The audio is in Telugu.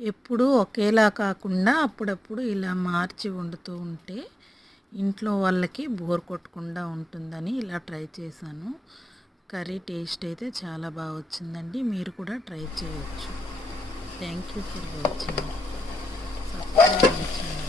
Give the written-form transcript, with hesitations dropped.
ఎప్పుడూ ఒకేలా కాకుండా అప్పుడప్పుడు ఇలా మార్చి వండుతూ ఉంటే ఇంట్లో వాళ్ళకి బోర్ కొట్టకుండా ఉంటుందని ఇలా ట్రై చేశాను. కర్రీ టేస్ట్ అయితే చాలా బాగా వచ్చిందండి. మీరు కూడా ట్రై చేయవచ్చు. Thank you for watching. Subscribe చేయండి.